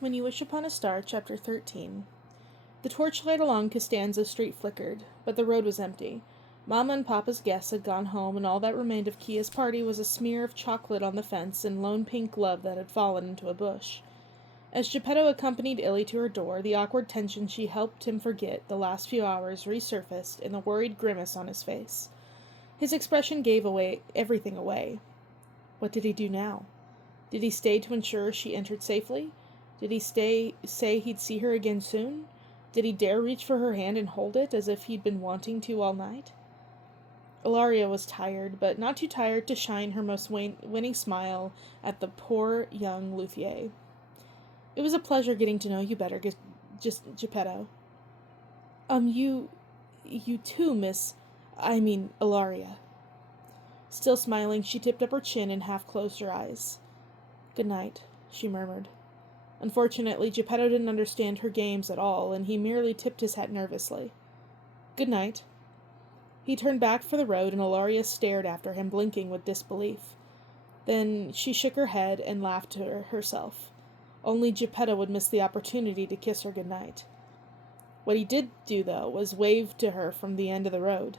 When You Wish Upon a Star, Chapter 13. The torchlight along Costanza Street flickered, but the road was empty. Mama and Papa's guests had gone home, and all that remained of Kia's party was a smear of chocolate on the fence and lone pink glove that had fallen into a bush. As Geppetto accompanied Illy to her door, the awkward tension she helped him forget the last few hours resurfaced in the worried grimace on his face. His expression gave everything away. What did he do now? Did he stay to ensure she entered safely? Did he say he'd see her again soon? Did he dare reach for her hand and hold it as if he'd been wanting to all night? Ilaria was tired, but not too tired to shine her most winning smile at the poor young luthier. It was a pleasure getting to know you better, Geppetto. You too, Ilaria. Still smiling, she tipped up her chin and half closed her eyes. Good night, she murmured. Unfortunately, Geppetto didn't understand her games at all, and he merely tipped his hat nervously. Good night. He turned back for the road, and Ilaria stared after him, blinking with disbelief. Then she shook her head and laughed to herself. Only Geppetto would miss the opportunity to kiss her good night. What he did do, though, was wave to her from the end of the road.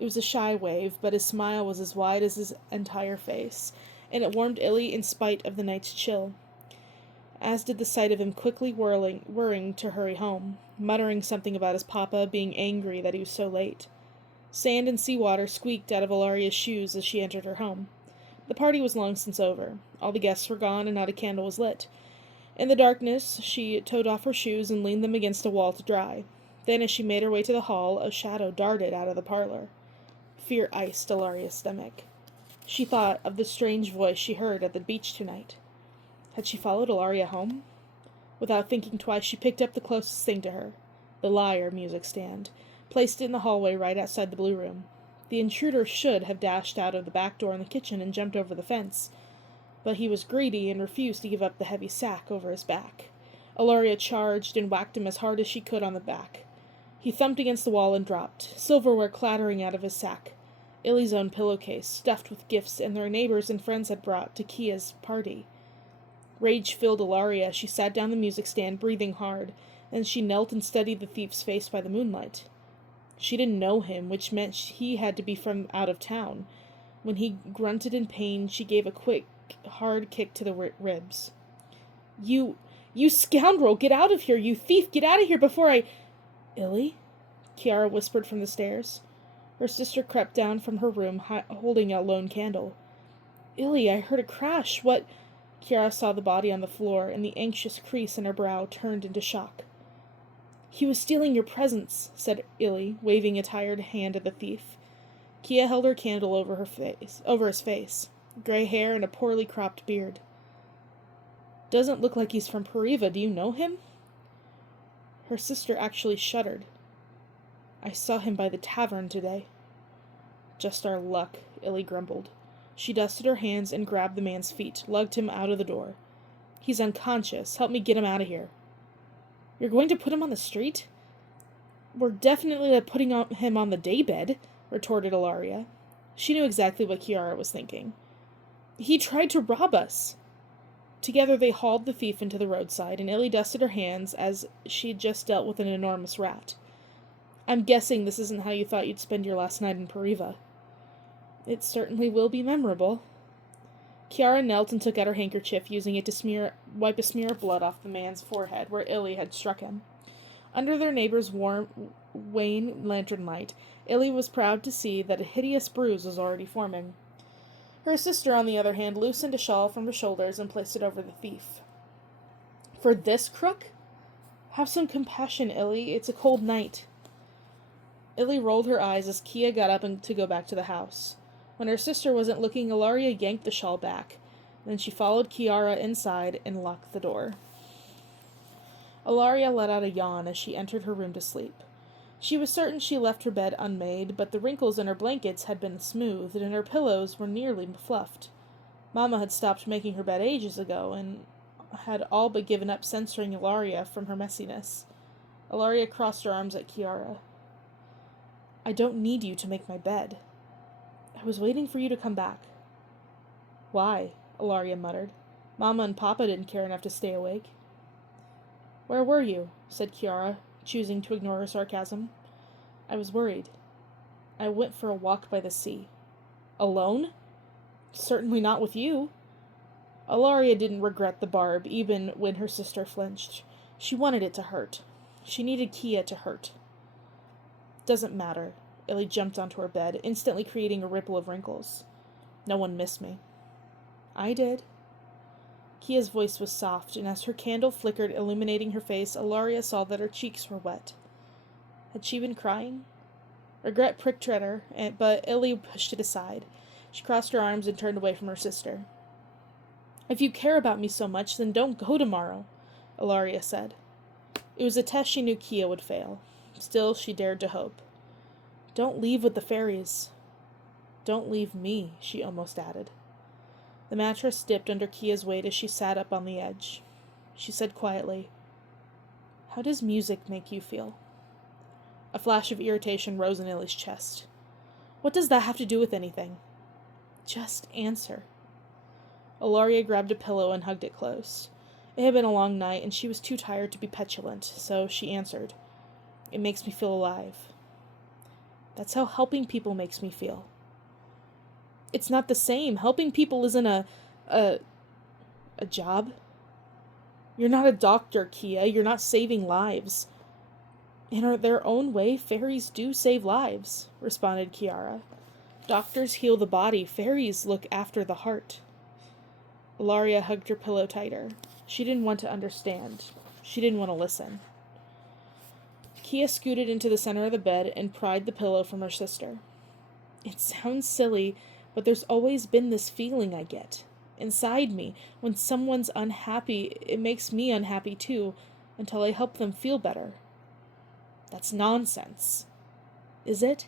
It was a shy wave, but his smile was as wide as his entire face, and it warmed Illy in spite of the night's chill, as did the sight of him quickly whirring to hurry home, muttering something about his papa being angry that he was so late. Sand and seawater squeaked out of Ilaria's shoes as she entered her home. The party was long since over. All the guests were gone, and not a candle was lit. In the darkness, she toed off her shoes and leaned them against a wall to dry. Then, as she made her way to the hall, a shadow darted out of the parlor. Fear iced Ilaria's stomach. She thought of the strange voice she heard at the beach tonight. Had she followed Ilaria home? Without thinking twice, she picked up the closest thing to her, the lyre music stand, placed it in the hallway right outside the blue room. The intruder should have dashed out of the back door in the kitchen and jumped over the fence, but he was greedy and refused to give up the heavy sack over his back. Ilaria charged and whacked him as hard as she could on the back. He thumped against the wall and dropped, silverware clattering out of his sack. Illy's own pillowcase, stuffed with gifts and their neighbors and friends had brought to Kia's party. Rage filled Ilaria as she sat down the music stand, breathing hard, and she knelt and studied the thief's face by the moonlight. She didn't know him, which meant he had to be from out of town. When he grunted in pain, she gave a quick, hard kick to the ribs. You scoundrel! Get out of here, you thief! Get out of here before I... Illy? Kiara whispered from the stairs. Her sister crept down from her room, holding a lone candle. Illy, I heard a crash. What... Kiara saw the body on the floor, and the anxious crease in her brow turned into shock. He was stealing your presents, said Illy, waving a tired hand at the thief. Kia held her candle over his face, gray hair and a poorly cropped beard. Doesn't look like he's from Pariva. Do you know him? Her sister actually shuddered. I saw him by the tavern today. Just our luck, Illy grumbled. She dusted her hands and grabbed the man's feet, lugged him out of the door. He's unconscious. Help me get him out of here. You're going to put him on the street? We're definitely putting him on the daybed, retorted Ilaria. She knew exactly what Kiara was thinking. He tried to rob us. Together they hauled the thief into the roadside, and Illy dusted her hands as she'd just dealt with an enormous rat. I'm guessing this isn't how you thought you'd spend your last night in Pariva. It certainly will be memorable. Kiara knelt and took out her handkerchief, using it to wipe a smear of blood off the man's forehead where Illy had struck him. Under their neighbor's warm, wan lantern light, Illy was proud to see that a hideous bruise was already forming. Her sister, on the other hand, loosened a shawl from her shoulders and placed it over the thief. For this crook? Have some compassion, Illy. It's a cold night. Illy rolled her eyes as Kia got up to go back to the house. When her sister wasn't looking, Ilaria yanked the shawl back. Then she followed Kiara inside and locked the door. Ilaria let out a yawn as she entered her room to sleep. She was certain she left her bed unmade, but the wrinkles in her blankets had been smoothed, and her pillows were nearly fluffed. Mama had stopped making her bed ages ago, and had all but given up censoring Ilaria from her messiness. Ilaria crossed her arms at Kiara. I don't need you to make my bed. I was waiting for you to come back. Why? Ilaria muttered. Mama and Papa didn't care enough to stay awake. Where were you? Said Kiara, choosing to ignore her sarcasm. I was worried. I went for a walk by the sea. Alone? Certainly not with you. Ilaria didn't regret the barb, even when her sister flinched. She wanted it to hurt. She needed Kia to hurt. Doesn't matter. Illy jumped onto her bed, instantly creating a ripple of wrinkles. No one missed me. I did. Kia's voice was soft, and as her candle flickered, illuminating her face, Ilaria saw that her cheeks were wet. Had she been crying? Regret pricked at her, but Illy pushed it aside. She crossed her arms and turned away from her sister. If you care about me so much, then don't go tomorrow, Ilaria said. It was a test she knew Kia would fail. Still, she dared to hope. Don't leave with the fairies. Don't leave me, she almost added. The mattress dipped under Kia's weight as she sat up on the edge. She said quietly, How does music make you feel? A flash of irritation rose in Illy's chest. What does that have to do with anything? Just answer. Ilaria grabbed a pillow and hugged it close. It had been a long night, and she was too tired to be petulant, so she answered, It makes me feel alive. That's how helping people makes me feel. It's not the same. Helping people isn't a job. You're not a doctor, Kia. You're not saving lives. In their own way, fairies do save lives, responded Kiara. Doctors heal the body. Fairies look after the heart. Ilaria hugged her pillow tighter. She didn't want to understand. She didn't want to listen. Kia scooted into the center of the bed and pried the pillow from her sister. It sounds silly, but there's always been this feeling I get. Inside me, when someone's unhappy, it makes me unhappy too, until I help them feel better. That's nonsense. Is it?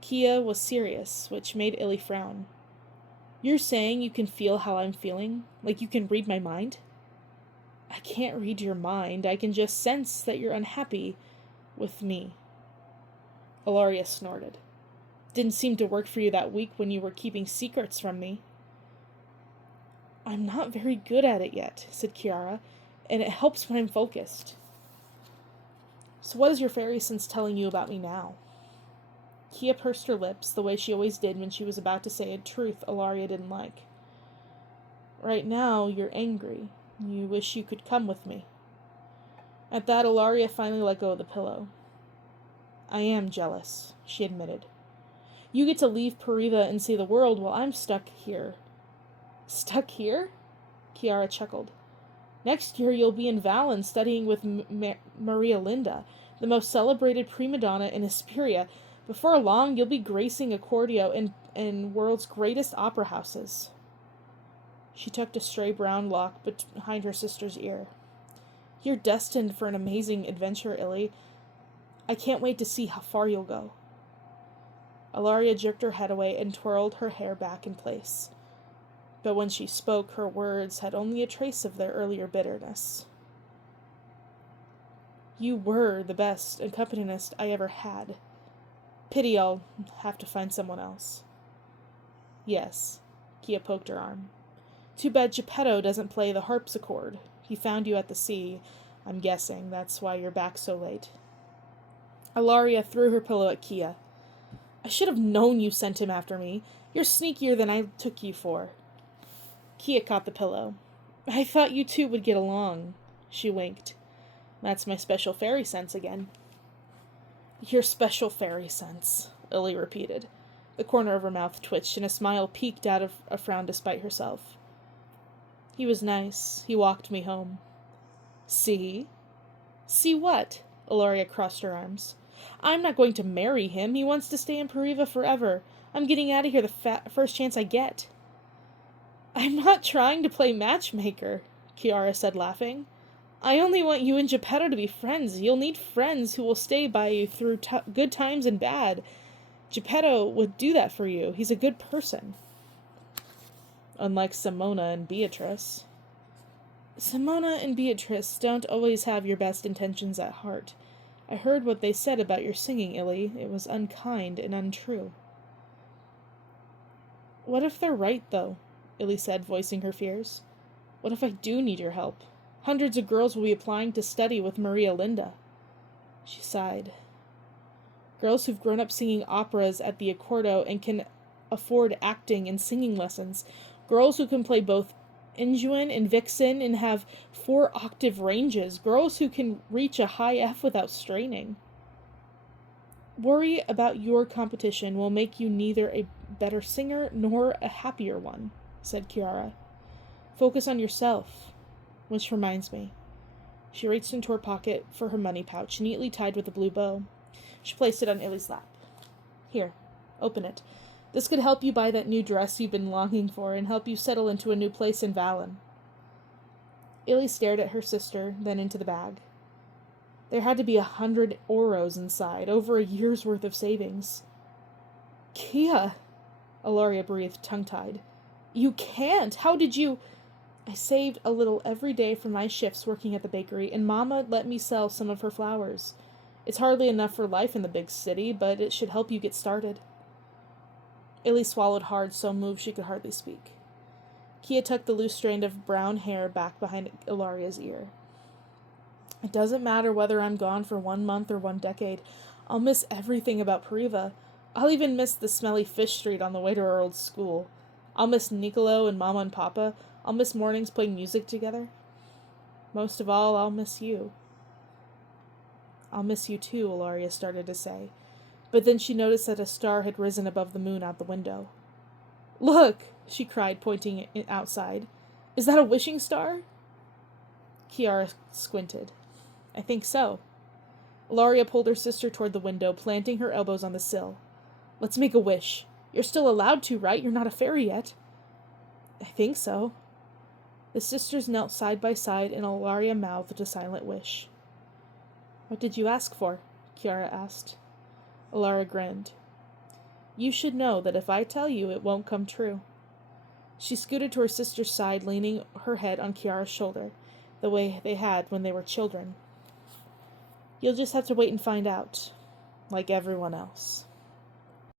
Kia was serious, which made Illy frown. You're saying you can feel how I'm feeling? Like you can read my mind? I can't read your mind. I can just sense that you're unhappy with me. Ilaria snorted. Didn't seem to work for you that week when you were keeping secrets from me. I'm not very good at it yet, said Kiara, and it helps when I'm focused. So what is your fairy sense telling you about me now? Kia pursed her lips, the way she always did when she was about to say a truth Ilaria didn't like. Right now, you're angry. You wish you could come with me. At that, Ilaria finally let go of the pillow. I am jealous, she admitted. You get to leave Pariva and see the world while I'm stuck here. Stuck here? Kiara chuckled. Next year you'll be in Valen studying with Maria Linda, the most celebrated prima donna in Hesperia. Before long, you'll be gracing Accordio in world's greatest opera houses. She tucked a stray brown lock behind her sister's ear. You're destined for an amazing adventure, Illy. I can't wait to see how far you'll go. Ilaria jerked her head away and twirled her hair back in place. But when she spoke, her words had only a trace of their earlier bitterness. You were the best accompanist I ever had. Pity I'll have to find someone else. Yes, Kia poked her arm. Too bad Geppetto doesn't play the harpsichord. He found you at the sea. I'm guessing that's why you're back so late. Ilaria threw her pillow at Kia. I should have known you sent him after me. You're sneakier than I took you for. Kia caught the pillow. I thought you two would get along. She winked. That's my special fairy sense again. Your special fairy sense, Illy repeated. The corner of her mouth twitched, and a smile peeked out of a frown despite herself. He was nice. He walked me home. See? See what? Ilaria crossed her arms. I'm not going to marry him. He wants to stay in Pariva forever. I'm getting out of here the first chance I get. I'm not trying to play matchmaker, Kiara said, laughing. I only want you and Geppetto to be friends. You'll need friends who will stay by you through good times and bad. Geppetto would do that for you. He's a good person. Unlike Simona and Beatrice. Simona and Beatrice don't always have your best intentions at heart. I heard what they said about your singing, Illy. It was unkind and untrue. What if they're right, though? Illy said, voicing her fears. What if I do need your help? Hundreds of girls will be applying to study with Maria Linda. She sighed. Girls who've grown up singing operas at the Accordo and can afford acting and singing lessons. Girls who can play both Inguin and Vixen and have 4-octave ranges. Girls who can reach a high F without straining. Worry about your competition will make you neither a better singer nor a happier one, said Kiara. Focus on yourself. Which reminds me. She reached into her pocket for her money pouch, neatly tied with a blue bow. She placed it on Illy's lap. Here, open it. This could help you buy that new dress you've been longing for and help you settle into a new place in Valen. Illy stared at her sister, then into the bag. There had to be 100 euros inside, over a year's worth of savings. Kia, Ilaria breathed, tongue-tied. You can't! How did you... I saved a little every day from my shifts working at the bakery, and Mama let me sell some of her flowers. It's hardly enough for life in the big city, but it should help you get started. Illy swallowed hard, so moved she could hardly speak. Kia tucked the loose strand of brown hair back behind Ilaria's ear. It doesn't matter whether I'm gone for 1 month or 1 decade. I'll miss everything about Pariva. I'll even miss the smelly fish street on the way to our old school. I'll miss Nicolo and Mama and Papa. I'll miss mornings playing music together. Most of all, I'll miss you. I'll miss you too, Ilaria started to say. But then she noticed that a star had risen above the moon out the window. Look, she cried, pointing it outside. Is that a wishing star? Kiara squinted. I think so. Ilaria pulled her sister toward the window, planting her elbows on the sill. Let's make a wish. You're still allowed to, right? You're not a fairy yet. I think so. The sisters knelt side by side, and Ilaria mouthed a silent wish. What did you ask for? Kiara asked. Ilaria grinned. You should know that if I tell you, it won't come true. She scooted to her sister's side, leaning her head on Kiara's shoulder, the way they had when they were children. You'll just have to wait and find out, like everyone else.